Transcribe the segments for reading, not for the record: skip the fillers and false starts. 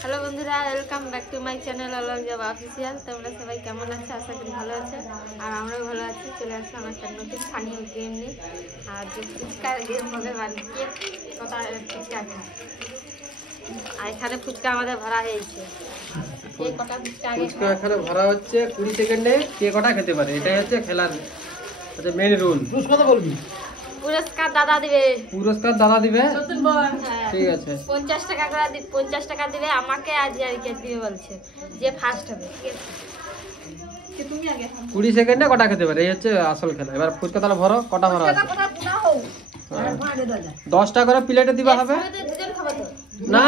Hello বন্ধুরা, welcome back to my channel along job official. তোমরা সবাই কেমন আছো? আশা করি ভালো আছে, আর আমরাও ভালো আছি। চলে আসছে আমার একটা নতুন স্থানীয় গেম নিয়ে, আর যে ফুচকার গেম হবে, মানে কে কটা ফুচকা খায়। আর এখানে ফুচকা আমাদের ভরা হয়েছে। কে কটা ফুচকা এখানে ভরা হচ্ছে 20 সেকেন্ডে কে কটা খেতে পারে, এটাই হচ্ছে খেলার মেন রুল। কথা বলবি, পুরস্কার দাদা দিবে। পুরস্কার দাদা দিবে, ঠিক আছে। 50 টাকা করে 50 টাকা দিবে আমাকে, আর জিয়ারিকে দিবে বলছে, যে ফার্স্ট হবে। 20 সেকেন্ডে কটা খেতে পারে, এই হচ্ছে আসল খেলা। এবার ফুচকা তাহলে ভরো, কটা ভরা আছে? 10টা করে প্লেটে দিবা হবে না?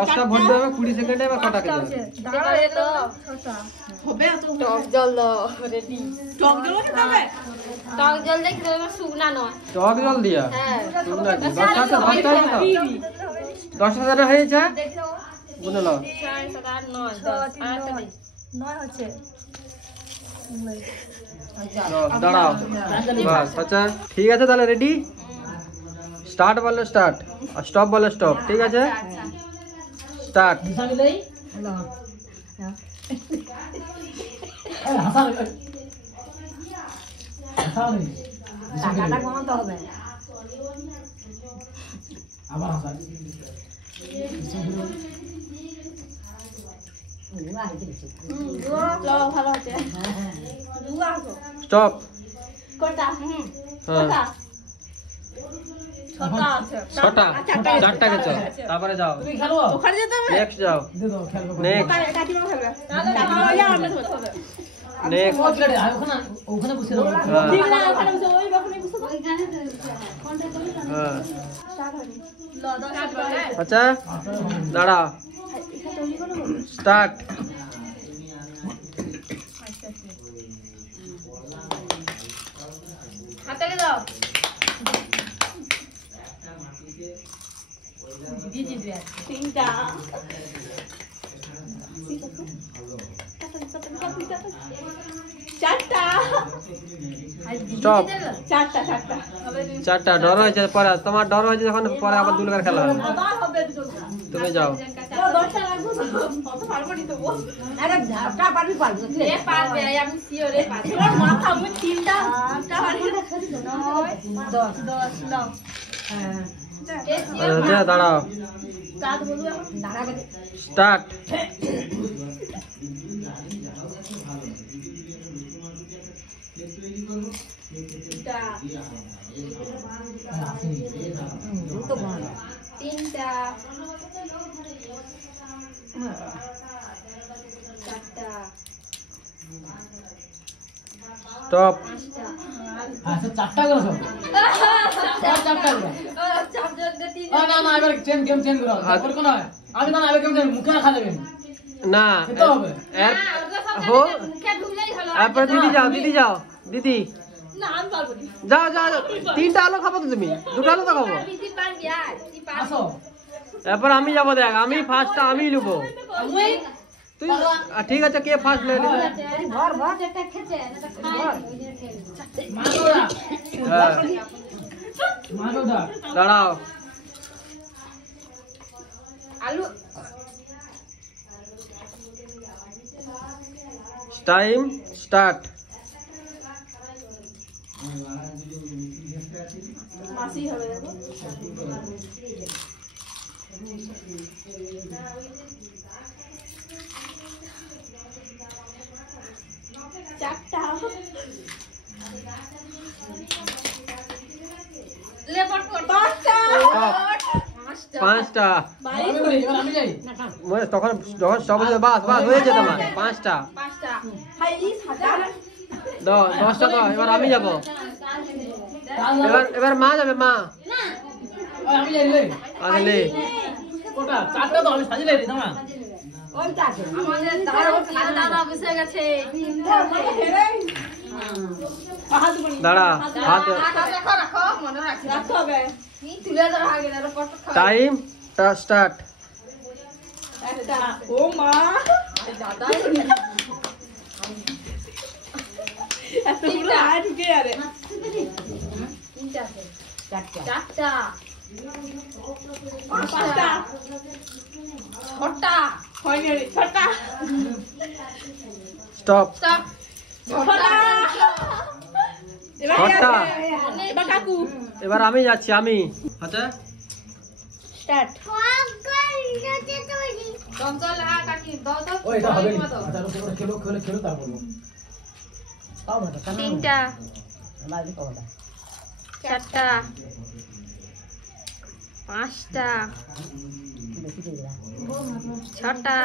10টা ভরতে হবে 20 সেকেন্ডে। এবার কটা খেতে হবে? টক জল দেখতে হবে, শুকনা নয়। টক জল দিয়া? হ্যাঁ, 10টা যেটা হয়েছে গুনে নাও। দাঁড়াও, বাস। আচ্ছা ঠিক আছে, তাহলে রেডি? স্টার্ট বললে স্টার্ট, আর স্টপ বললে স্টপ, ঠিক আছে? স্টার্ট। স্টপ। ছটা, 4টা খেছো, তারপরে যাও নেক্সট, যাও নেক্সট, আচ্ছা দাঁড়াও, স্টার্ট। স্টপ। 4টা ডর হয়েছে, পরে তোমার ডর হয়েছে যখন, পরে আবার দুলকার খেলা হবে। তুমি যাও। দাঁড়াও, স্টার্ট। স্টপ। না দিদি যাও, দিদি যাও, দিদি যাও যাও। 3টা আলু খাবো তো, তুমি 2টা আলু তো খাবো। এরপর আমি যাবো, দেখ আমি ফার্স্টটা আমি নেবো। তুই ঠিক আছে, কে ফার্স্ট নেবে? দাঁড়াও, টাইম স্টার্ট। পাঁচটা তখন যখন স্টপ হয়ে যাবে, বাস বাস হয়ে যেত আমার 5টা। 10টা তো। এবার আমি যাবো, এবার মা যাবে, মা আসলে দাঁড়া, হাত টাইম স্টার্ট। চারটা, পাঁচটা, ছটা, স্টপ। stop, ছটা। এবার কাকু এবার আমি যাচ্ছি আমি। আচ্ছা স্টার্ট। চঞ্চল আর কাকি দাও দাও। ওই এটা হবে না আচ্ছা ওটা খেলো খেলো খেলো তারপর তাও না কেন তিনটা, লাইভে কথা চারটা, পাঁচটা, বেশি করে দিলা ছটা,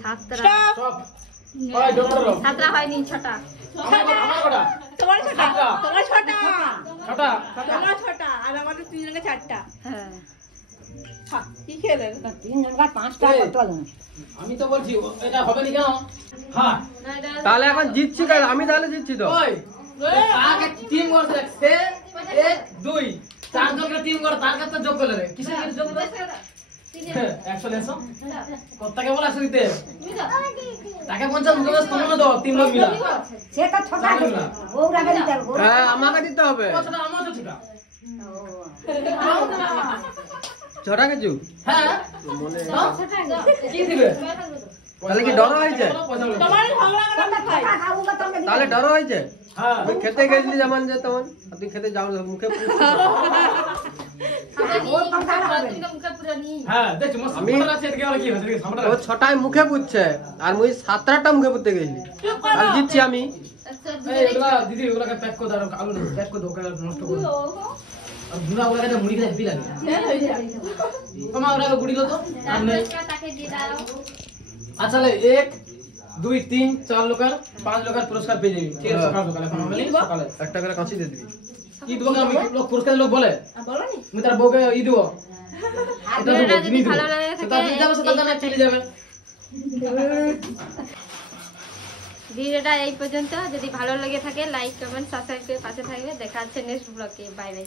সাতটা, স্টপ ওই ডক্টর সাতটা হয়নি, ছটা। আমার কটা তোমার ছটা, তোমার ছটা, ছটা তোমার ছটা, আর আমাদের তিনজনের চারটা। হ্যাঁ, কি খেলেন? তিনজনকার 5টা করতে পারলাম আমি তো বলছি এটা হবে না কেন হ্যাঁ তাহলে এখন জিতছি কাল আমি, তাহলে জিতছি তো। ওই আগে টিম ওয়ার্ক সে 1 2 চার জনকে টিম করে তার কাছে যোগ করে রে কিসের কাছে যোগ করে 100 লেছো কতকে বলা শুইতে তাকে 50 মুখে তোমরা দাও তিন লোক মিলা সেটা ছটা গৌরাকে দিতে হবে, হ্যাঁ আমাকে দিতে হবে। কতটা আমার তো ঠিক ছটা কিছু হ্যাঁ মনে দাও কি দিবে তাহলে কি ডর হয়েছে? তোমার ঝগড়া করা খাই। তাহলে ডর হয়েছে? হ্যাঁ আমি খেতে গেছিলি যেমন যে তখন, আর তুই খেতে যাও না, মুখে পুরো- হ্যাঁ দেখো মস্ত আমি- মোটর আছে এদিকে আর কি হবে সামনে ও ছটায় মুখে পুচ্ছে আর মুই 7টা মুখে পুততে গেছি, আর জিতছি আমি। এই এগুলা দিদি এগুলাকে প্যাক করে দাও আলু প্যাক করে দাও ওকে নষ্ট করে দাও আর বুড়া ওগুলাকে মুড়ি খেতে দিলা তোমার ওটাকে গুড়ি দাও তো আর নেই আচ্ছা লে 1 2 3 4 লোকের 5 লোকের পুরস্কার পেয়ে যাবি ঠিক আছে সকাল সকালে এখন হবে না সকালে একটা করে কাঁচি দিয়ে দিবি। কি দিব আমি লোক পুরস্কার লোক বলে বলো নি? আমি তার বউকে ই দিব ভিডিওটা যদি ভালো লাগে সেটা দিয়ে যাবে সেটা জানা চলে যাবে ভিডিওটা এই পর্যন্ত। যদি ভালো লেগে থাকে লাইক কমেন্ট সাবস্ক্রাইব করে পাশে থাকবে। দেখা হচ্ছে নেক্সট ব্লগে। Bye bye.